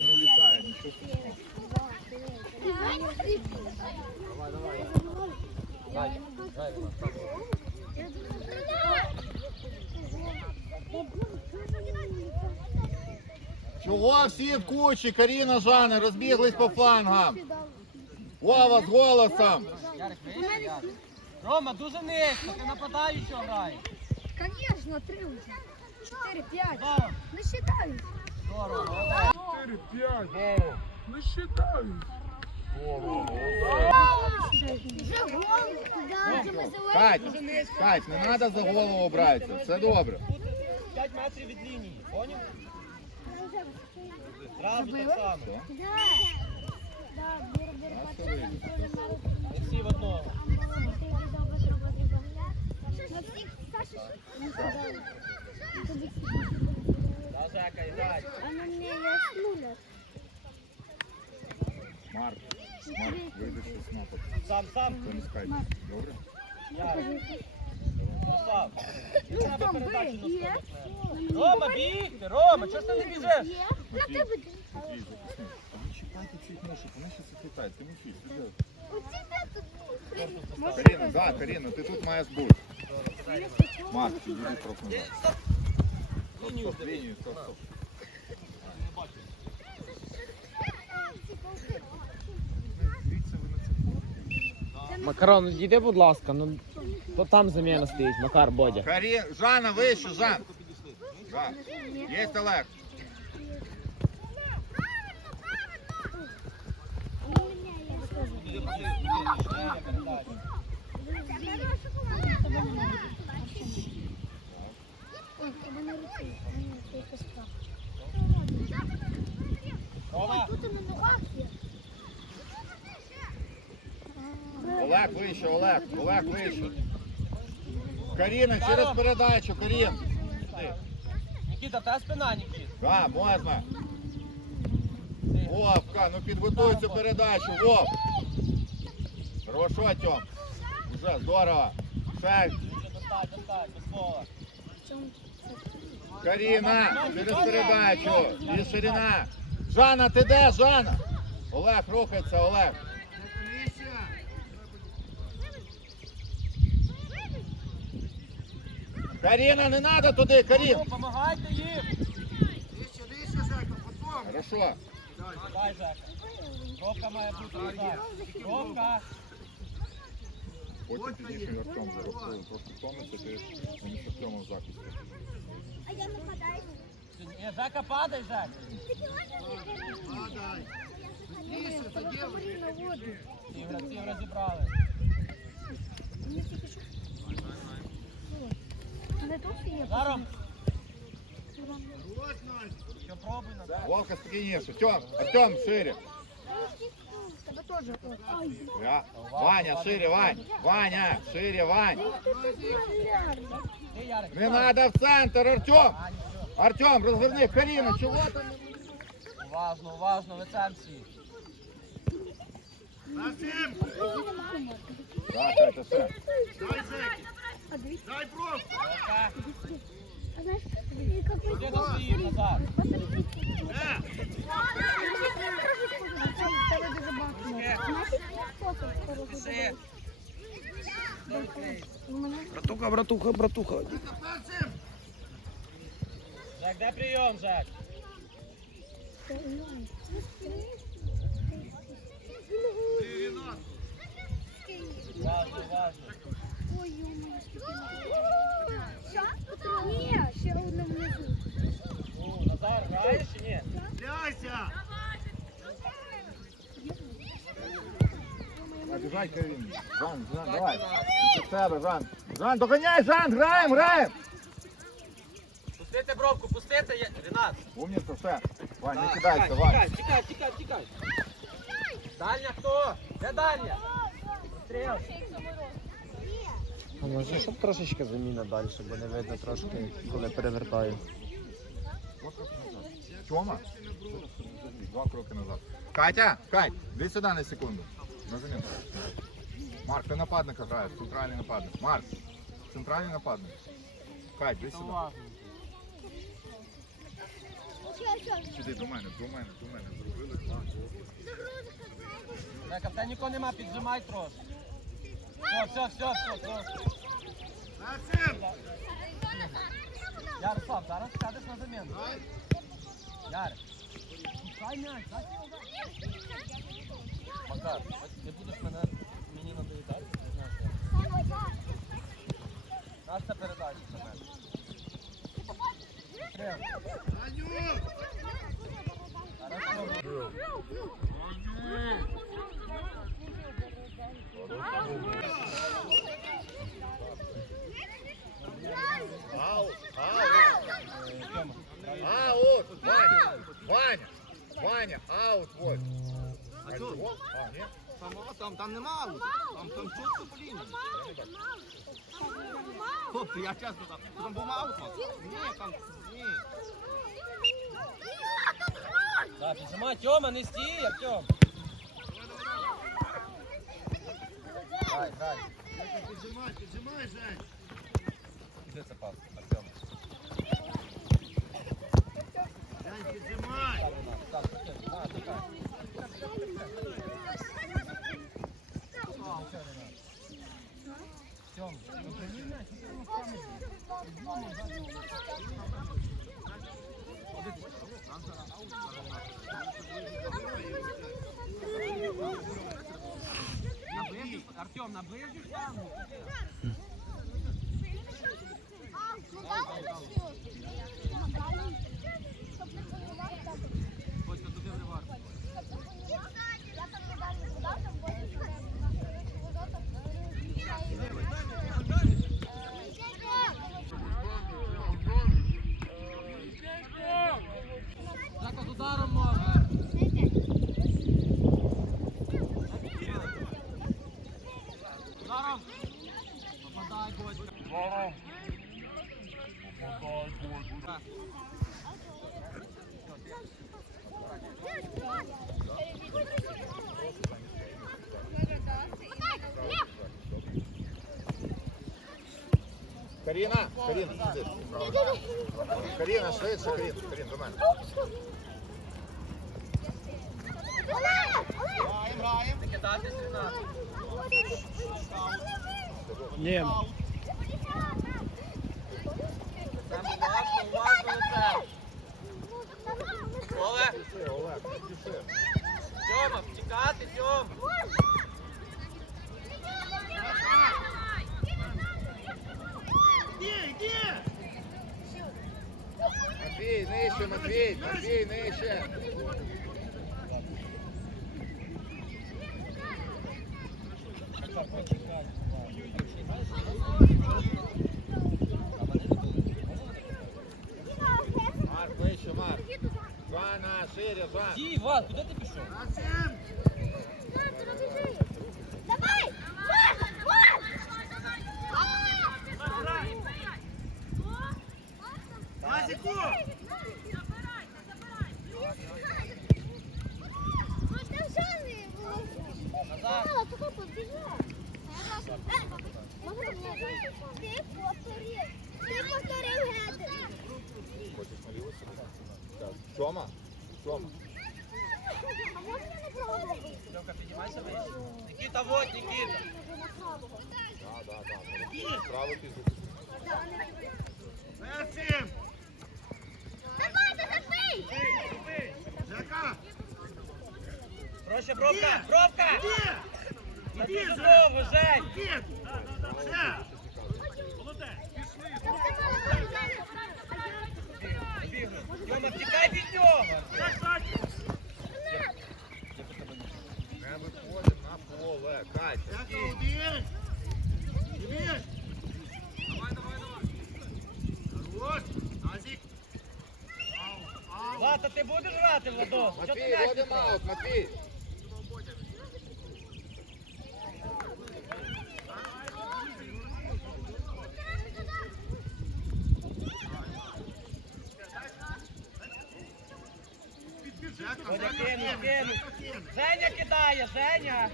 Не літає. Давай, давай. Чого всі в кучі? Каріна, Жанна, розбіглись по флангам. Вова з голосом. Рома, дуже низько, ти нападаючого граєш. Конечно, три уже. Четыре, пять. Здорово, Ну считай. 4-5, Вова. Не считаю. Уже гол. Да, это мы Кать, Кать, не треба за голову братися. Все добре. 5 метрів від лінії, поняв? Зразу так само. Да. Да, бери, бери, А що пацан, вийде? бери, народ. Не всі в одного. На всіх Саша не подали. Да, Жека, грай. А на мне я шнуля. Марк, Марк, вийдеш щось напад. Сам, сам. Добре? Ярослав. Треба передачу ви, є? Рома, бігти, Рома, чого ж ти не біжиш? Є? Матвій, Матвій, записни. А ви чіпайте цих мушок, вони ще. У тут Каріна, да, Каріна, ти тут маєш бути. Марк. Лінію Стоп, лінію, стоп, стоп. Макарон, відійди, будь ласка, ну то там заміна стоїть, Макар Бодя. Карі... Жанна, вище, Жан. Жан. Є Олег. Рома, Тут на ногах Олег вище, Олег. Олег вище. Каріна, через передачу, Карін. Нікіта, та спина, Нікіт. Да, можна. Вовка, ну підготуй цю передачу, Вов. Хорошо, Тьом. Уже здорово. Без слова. Каріна, через передачу. І ширина. Жанна, ти де, Жанна? Олег, рухається, Олег. Каріна, не треба туди, Карін. Ну, Помагайте їм. Хорошо. Дай, Жека. Робка має бути назад. Робка. Потім пізніше Артем зарахує. Трошки втомиться, ти мені ще в цьому захисті. А я нападаю. Ні, Жека, падай, Жека. Ці гравців розібрали. Не тут є. Зараз. Що пробуй назад. Вовка спокійніше. Тьом, Артем, шире. Тебе теж. Ай, Я. Ваня, шире, Вань. Ваня, шире, Вань. Ти, Ярик. Не треба в центр, Артем. Артем, розверни Каріну, чого ти? Уважно, уважно, ви там всі. Так, це все. А дивіться, Жека, а знаєш, какой до своїх назад. Ти. Братуха, братуха, братуха. Жек, де прийом, Жек? Важно, важно. Ой, ё-моё, Ні, ще одна. Ну. Жан, Жан, давай. Себе, Жан. Граємо, граємо. Пустити бровку, пустити, є- Ренат. Умніця, все. Вань, не Так, кидайся, тікай, Вань. Тікай, тікай, тікай. Дальня хто? Де дальня? Стріл. А може, щоб трошечки заміна далі, бо не видно трошки, коли перевертаю. Два кроки назад. Тьома? Два кроки назад. Катя, Кать, іди сюди на секунду. На заміну. Марк, ти нападника граєш, центральний нападник. Марк, центральний нападник. Кать, іди сюди. Сюди, до мене, до мене, до мене. Зробили тебе нікого нема, піджимай трошки. Все, все, все, все, все. Ярослав, зараз сядеш на заміну. Яр. Пускай м'яч, дай його. Макар, ти будеш мене мені надоїдати? Не знаю. Настя передача за мене. Трем. Хорошо. Аут, аут, аут, Ваня, Ваня, Ваня, аут, вот. А чого? А, ні? Там, там, там нема ауту. Там, там чітко по. Хлопці, я чесно там. Там був аут? Ні, там, ні. Так, піджимай, Тьома, не стій. Дай, дай. Піджимай, піджимай, Жень. Де це пас, Артем? Жень, піджимай. Так, так, так, так, так. Тьом, ну прийми м'яч, ну, ти йому сам іди. На ona, bıyıcık var mı? Aa, şuradan mı Каріна, Каріна, сюди. Каріна, швидше, Каріна, Каріна, до мене. Граємо, граємо. Не кидатись, Рінат. Ні. Там уважно, уважно лице. Олег. Тьома, втікати, Тьом. Матвій, нижче, Матвій, Матвій, нижче. Марк, вище, Марк. Звана, шире, Зван. Ді, Іван, куди ти пішов? Максим. Давай! Назіку. Назад. Ти повторив. Ти повторив гети. Хочеш наліво сюди? Так. Тьома, Тьома. А можна не пробувати? Тьомка, піднімайся вище. Нікіта, вот, Нікіта. Да, да, да. Право пізу. Максим. Давай, зацепи! Жека. Проще, пробка, пробка. Іди. Дуже Жень. Жень. Іди. Тьома, втікай від нього. Не виходимо на поле. Катя. Убіж. Давай, давай, давай. Хорош. Назік. Ау. Ти будеш грати, Владос? Матвій, водимо аут, Матвій. Женя кидає, Женя.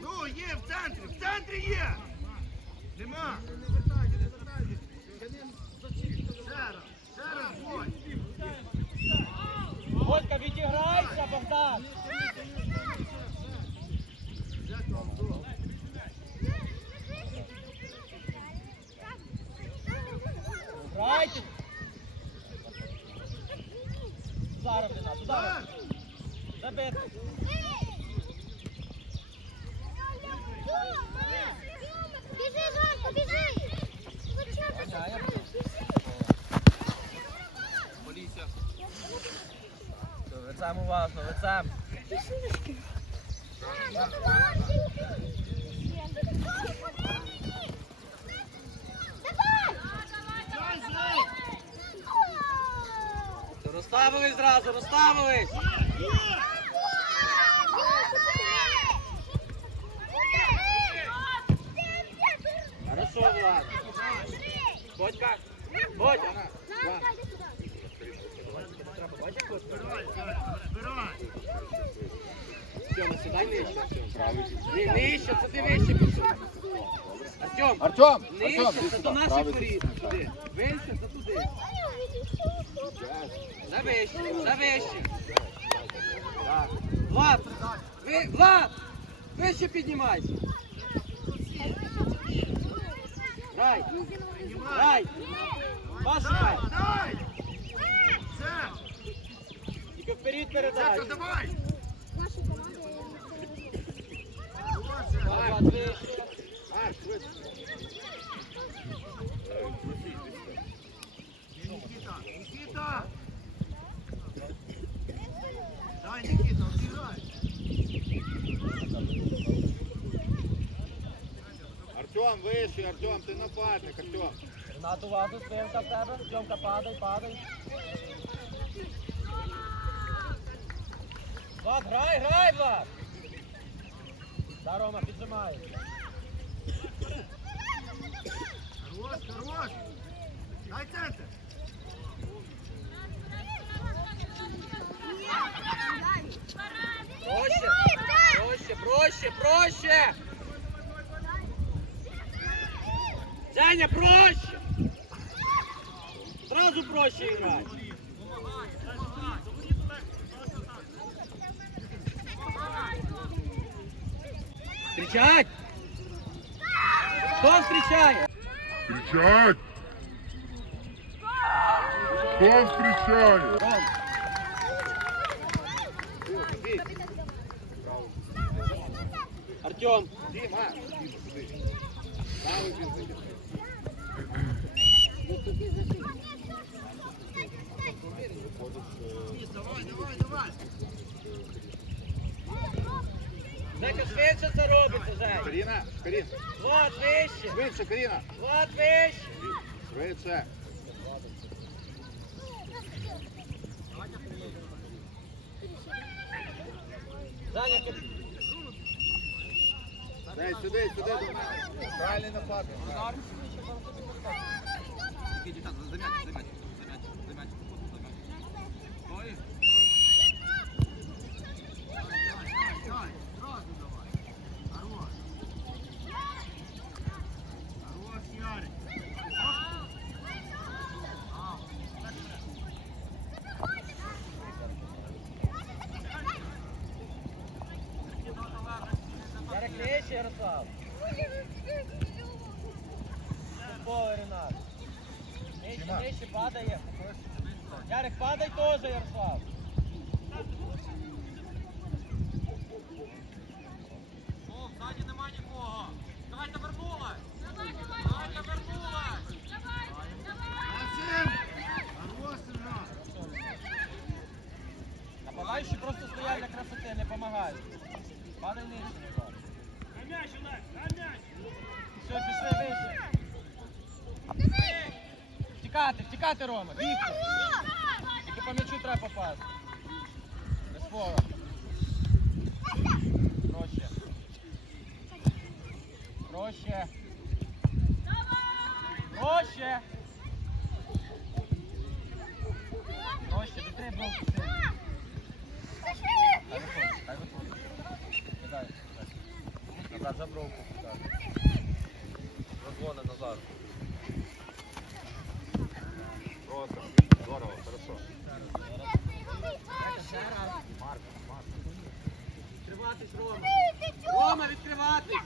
Ну, є в центрі, в центрі є. Нема. Ще раз. Грайте! Зараз, Ренат, зараз! Забити! Біжи, Жанко, біжи! А я Поліція. Лицем уважно, лицем. Розставились зразу, розставились! Хорошо, Влад. Бодька, Бодя. Артем, сідай нижче. Ні, нижче, це ти вище пішов. Артем, Артем! нижче, сюди. до наших воріт. Туди. Вище, це туди. За вище, за вище. Влад, ви, Влад, вище піднімайся. Грай, грай. Пас шукай. Дай! Тільки вперед передай. Давай! Влад, вище. Дай, Никита, убегай! Артем, вище, Артем, ти нападник, Артем. Ренат, уважно, спинка в тебе. Тьомка, падай, падай. Влад, грай, грай, Влад. Да, Рома, піджимай. Хорош, хорош! Дай центр! Проще, проще, проще, проще. Женя, проще. Сразу проще играть. Встречать! Кто встречает? Встречать! Кто встречает? Артем, Діма! Діма, сюди. Правий захисник. Давай, давай, давай! Жека, швидше це робиться, Жека. Каріна, Карін, Влад, вище. швидше, Каріна. Влад, вище. Швидше. Женя, під... Дай сюди, сюди до мене. Правильний нападник. Дай, сразу давай! Хорош! Хорош, Ярик! Ярик, вище, Ярослав. Футбол, Ренат. Нижче, Дима. нижче падає. Ярик, падай теж, Ярослав. Максим! Хорош, сыграл! Нападаючі просто стоять для красоти, не допомагають. Падай нижче, Ярослав. Все, пішли вище. Втікати, Рома. Тільки по м'ячу треба попасти. Без фола. Проще. Проще. Проще. Проще, вітри бровку сильно. Хай виходить, хай виходить. Кидай, кидай. Назад за бровку кидай. Розгони назад. Просто. Здорово, хорошо. Ще раз. Марк, Марк. Відкриватись, Рома. Рома, відкриватись.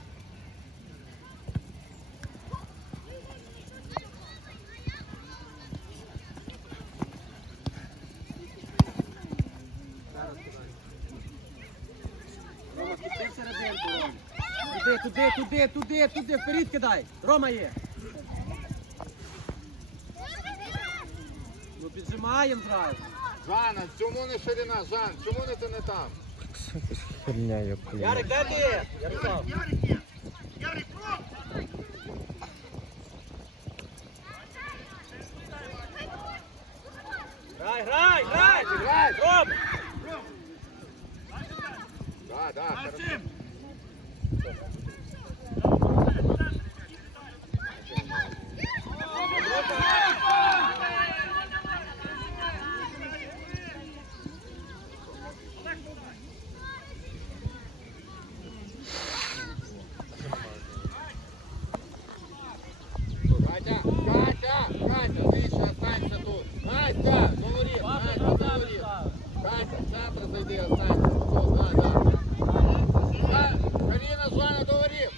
Туди, туди, туди, туди, вперед кидай. Рома є. Ну піджимаємо зразу. Жана, чому не ширина, Жан? Чому не ти не там? Херня, як Ярик, де ти є? Ярослав. Ярик є. Ярик, крок. Грай, грай, грай! Грай! Ром! Да, да, хорошо. Максим. Катя, Катя, Катя, вище, останься тут. Настя, говори, Настя, говори. Катя, в центр зайди, останься тут, да, да. Да, Карина, Жанна, говори.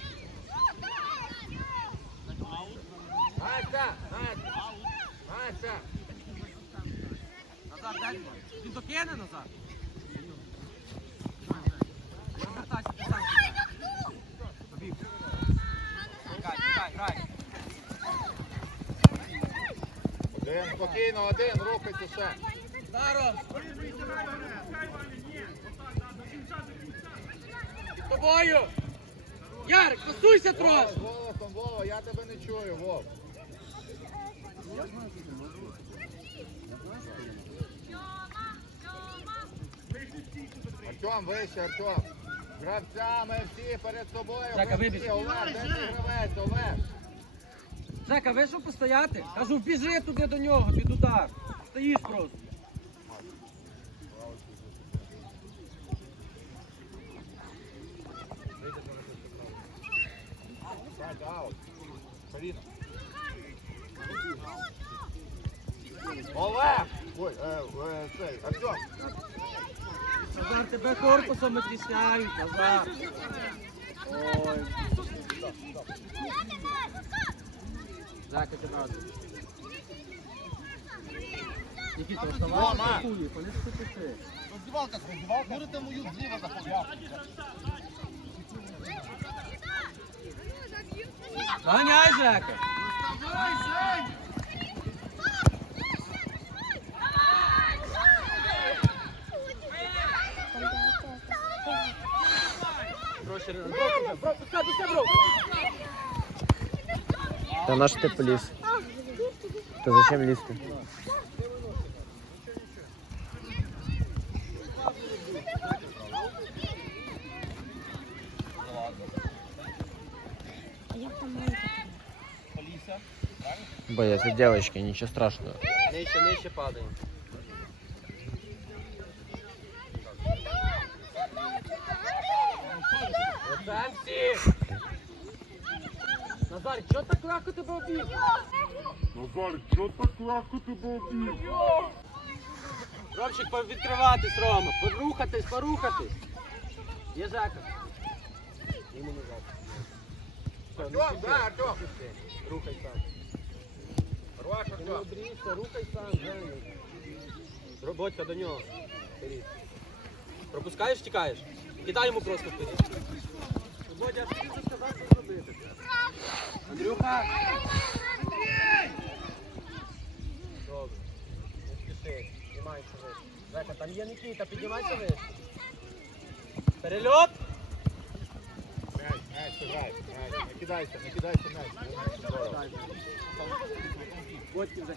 Настя, Настя, Настя. Назар, дай. Він докине назад. Повертайся, ти сам кидай. Побіг. Чекай, чекай, грай. Один, спокійно, один, рухайся ще. Даром! Під тобою! Ярик, посуйся Вова, трошки! голосом, Вова, я тебе не чую, Вов. Артем, вище, Артем. Гравцями всі перед собою. Жека, ви вибіж. всі. Олег, де ти гравець, Олег? Жека, вийшов постояти? Кажу, біжи туди до нього, під удар. Стоїш просто. Сядь, аут. Каріна. Олег! Ой, е, е, цей, Артем. Назар, тебе корпусом витісняють, Назар. Ой. Жека, ти надо. Нікіта, вставай, Рома! атакує, вони спити. Роздівалка, роздівалка. Можете мою зліва заходити. Ганяй, Жека! Давай, Жень. Проще, Бро, бро, пускай, пускай, бро! Та наш ти поліз. Та зачем лізти? Боя, це девочки, нічого страшного. Нижче, нижче падаємо. Оце всі! Назар, чого так легко тебе обіг? Назар, чого так легко тебе обіг? Ромчик, відкриватись, Рома. Порухатись, порухатись. Є Жека. Йому назад. Все, не Артем, спіши. да, Артем. Рухай сам. Руаш, Ти не Артем. обрійся, рухай сам, Женя. Роботка до нього. Вперед. Пропускаєш, тікаєш? Кидай йому просто вперед. Бодя, а ти вже сказав, що зробити. Андрюха! Добре. Не спіши. Піднімайся вище. Жека, там є Нікіта, піднімайся вище. Перельот! Не кидайся, не кидайся м'яч. Бодьки вже.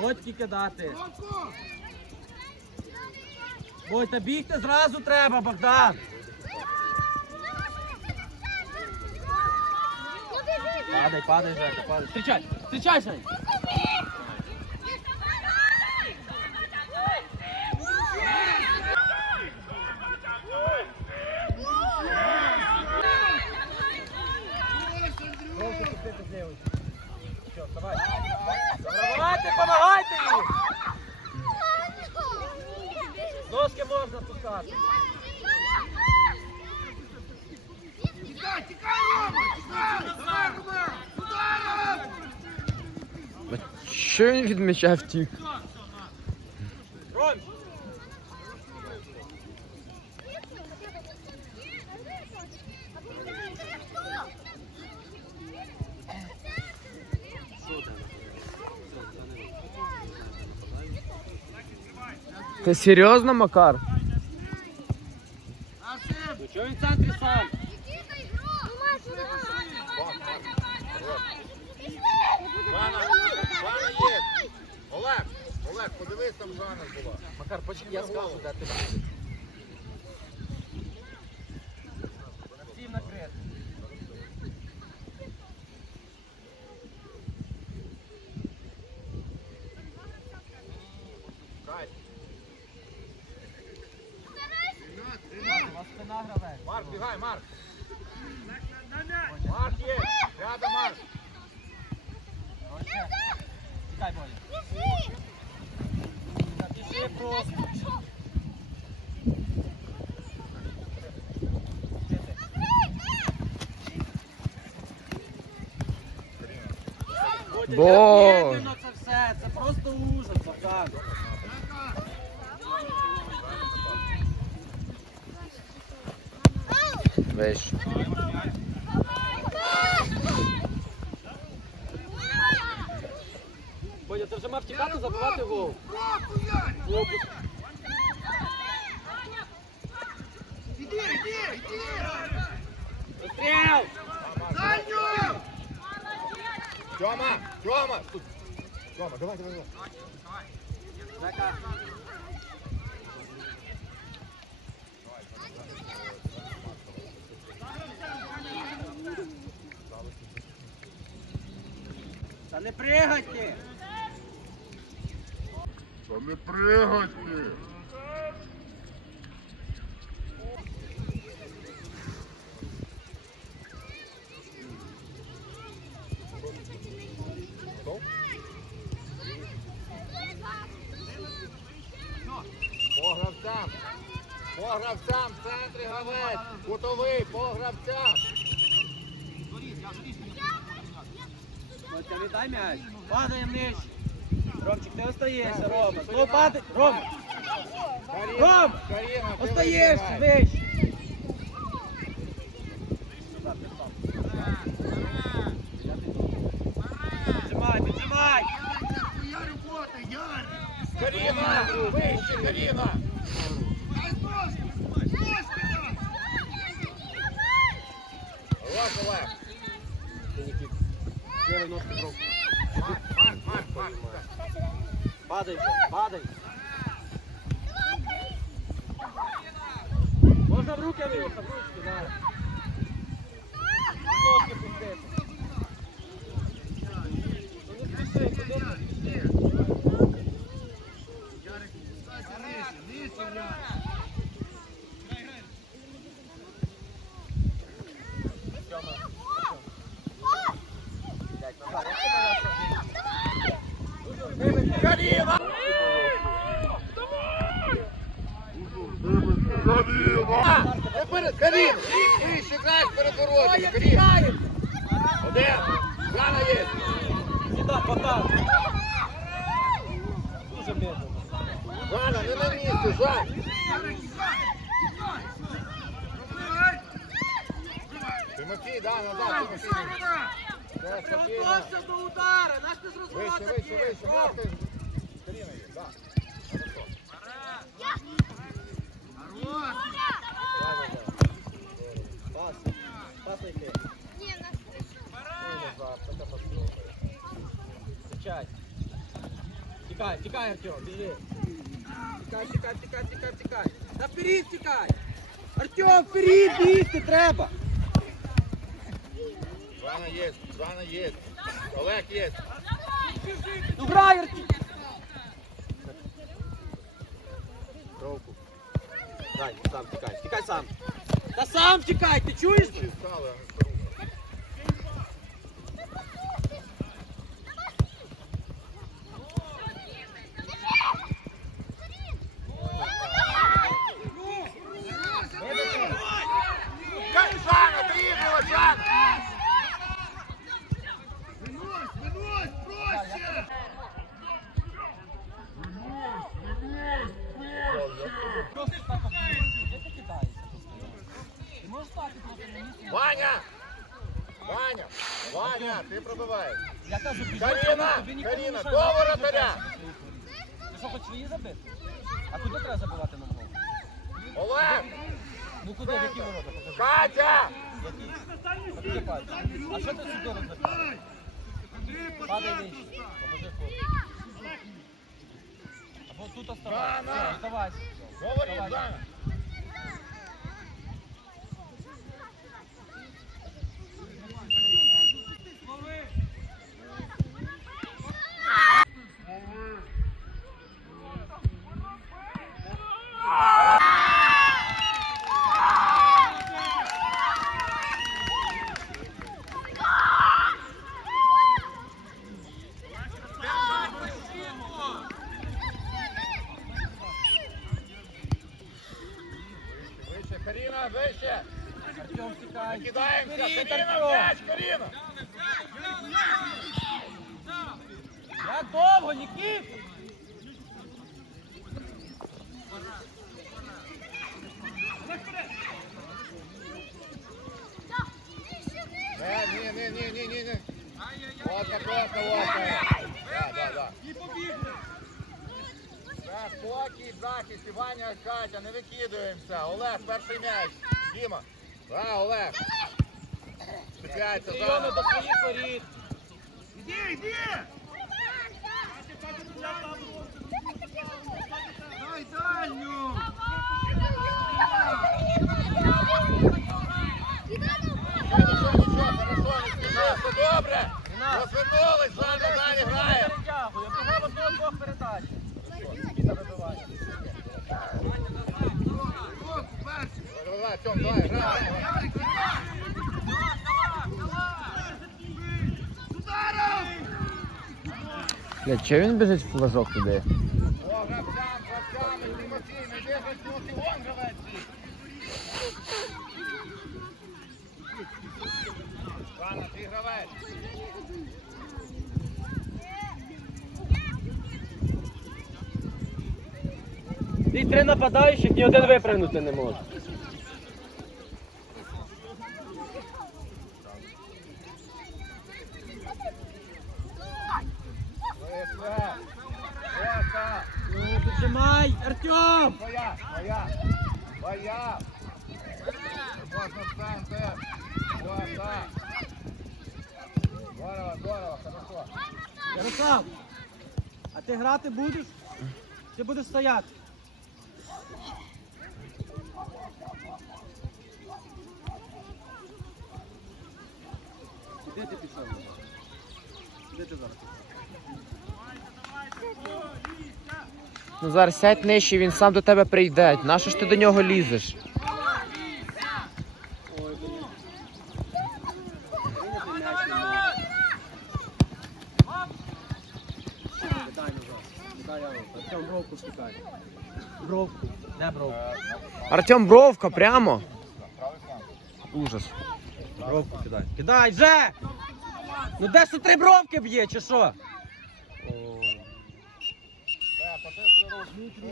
Бодьки кидати. Бодь, та бігти зразу треба, Богдан. Падай, падай, Жека, падай. Встречай, встречай, Жень. Тікати, тікай, тікай, Рома! М'яча втік? Ром! Ты серьезно, Макар? Ну в центрі сам? Є. Олег, Олег, подивись, там Жана була. Макар, почекай, я скажу, де ти. Всім накрити. Кать, У вас спина гравець. Марк, бігай, Марк. На м'яч. Марк є. Рядом Марк. Ось ще. Тікай, Боля. Запиши просто. Бодя, Боже. як медленно це все, це просто ужас, Богдан. Вище. Бодя, ти вже мав тікати, забивати гол. Кроку, Ярик. Хлопець. Іди, іди, іди. Стріл! Дальню. Тьома, Тьома. Тьома, давай, давай, давай. Жека. Та не пригайте! Та не пригайте. По гравцям. По гравцям, в центрі гравець. Кутовий, по гравцям. Мотя, віддай м'яч. Падаємо нижче. Ромчик, ти остаєшся, Рома. Падай. Рома, Ром! Остаєшся вище. Піджимай, піджимай. Каріна, вище, Каріна. Дай просто. Просто. Олег, Олег. Левий ножку бров. Марк, Марк, Марк. Падай вже, падай. Можна в руки виїхати, в ручки, да. Ножки пустити. Ну не спіши, куди ти? Ярик, спускайся нижче, нижче, Ярик. Каріна! Каріна! Граєш перед воротами, Карін! Один! Жана є! Сюда, потап. Дуже медленно. Жана, не на місці, Жан! Ярик, тікай. Тікай. Пробивай. Тимофій, да, назад, Давай, Тимофій. Сарина. Це спокійно. Приготовься до удара, наш ти з Вище, розворота вище, б'єш, вище, Ром. Марка. Каріна є, да. Хорош. Пас, пас не йти. Кричать. Тікай, тікай, Артем, біжи. Тікай, тікай, тікай, тікай, тікай. Та вперед тікай. Артем, вперед бігти треба. Жана є, Жана є. Олег є. Ну грай, Артем. Бровку. Грай, сам тікай, тікай сам. Та сам тікай, ти чуєш? Стали, а не старуха. Жана, приїхала, Жана! Винось, винось, проще. Ваня! Ваня! Ваня, ти пробиваєш. Я кажу, біжи, Каріна! тобі ніхто не Каріна, мішає. до воротаря! що хочеш її забити? А куди треба забивати на гол? Олег! Ну куди, в які ворота? Покажи. Катя! А куди? А що ти сюди розвертаєш? Падай нижче. Поможи хлопцю. Або тут оставайся. Все. Говори, Оставайся. Дана! Вище, Каріна, вище! Кидаємося! Каріна, м'яч, Каріна! Як довго, Нікіт? Е, Ні, ні, ні, ні, ні, ні. Ладно, просто, ладно. Да, да, да. Да, спокій, захист, Іваня, Катя, не викидуємося. Олег, перший м'яч. Діма. Да, Олег. Прийоми да. до своїх воріт. Іди, іди! Дай дальню! Нічого, нічого, хорошо, не спіши, все добре. Розвернулись, ладно, далі грає. Ярик, Ударом! Він біжить флажок туди? О, гравцям, Тимофій, не дихай, Тимофій, вон. Пана, твій гравець. І три нападаючих, ні один випрыгнути не може. Вище. Вище. Ну, піджимай, Артем! Твоя, твоя, твоя. Можна в центр. Вот так. Здорово, здорово, хорошо. Ярослав, а ти грати будеш? Чи будеш стояти? Куди ти пішов? Куди ти зараз? Ну зараз сядь нижче, він сам до тебе прийде. Нащо ж ти до нього лізеш? Ой, блін. Кидай назад. Кидай я. Артем, бровку штукай. Бровку. Де бровку? Артем Бровка прямо. Ужас. Бровку кидай. Кидай вже! Ну де ж тут три бровки б'є, чи що?